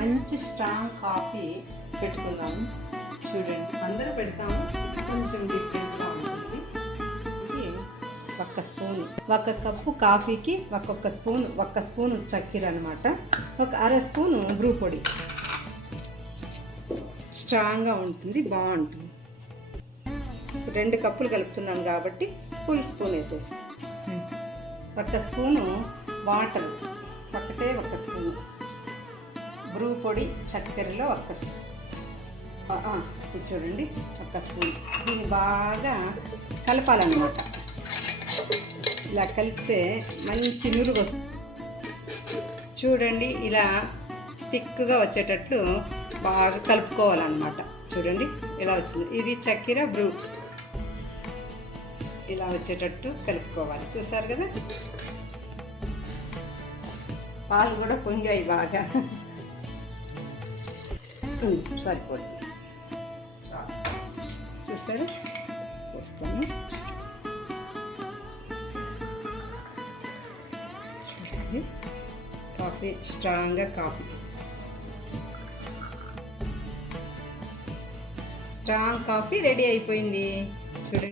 మంచి strong coffee పెట్టుకున్నాము చూడండి అందరూ పెడతాము. కొంచెం డిఫరెంట్గా ఉంటుంది ఇది ఒక్క స్పూన్ ఒక కప్పు కాఫీకి ఒక్కొక్క స్పూన్ ఒక్క స్పూన్ చక్కెర అనమాట ఒక అర స్పూన్ బ్రూ పొడి. స్ట్రాంగ్గా ఉంటుంది బాగుంటుంది. రెండు కప్పులు కలుపుతున్నాను కాబట్టి ఫుల్ స్పూన్ వేసేసి ఒక స్పూను వాటర్ బ్రూ పొడి చక్కెరలో ఒక్క స్పూన్ చూడండి ఒక్క స్పూన్. దీన్ని బాగా కలపాలన్నమాట. ఇలా కలిపితే మంచి నురుగు వస్తుంది చూడండి ఇలా థిక్గా వచ్చేటట్లు బాగా కలుపుకోవాలన్నమాట. చూడండి ఇలా వచ్చింది. ఇది చక్కెర బ్రూ. ఇలా వచ్చేటట్టు కలుపుకోవాలి. చూసారు కదా? పాలు కూడా పొంగాయి బాగా. సరిపోతుంది చూసారు వేస్తాను కాఫీ స్ట్రాంగ్గా కాఫీ స్ట్రాంగ్ కాఫీ రెడీ అయిపోయింది.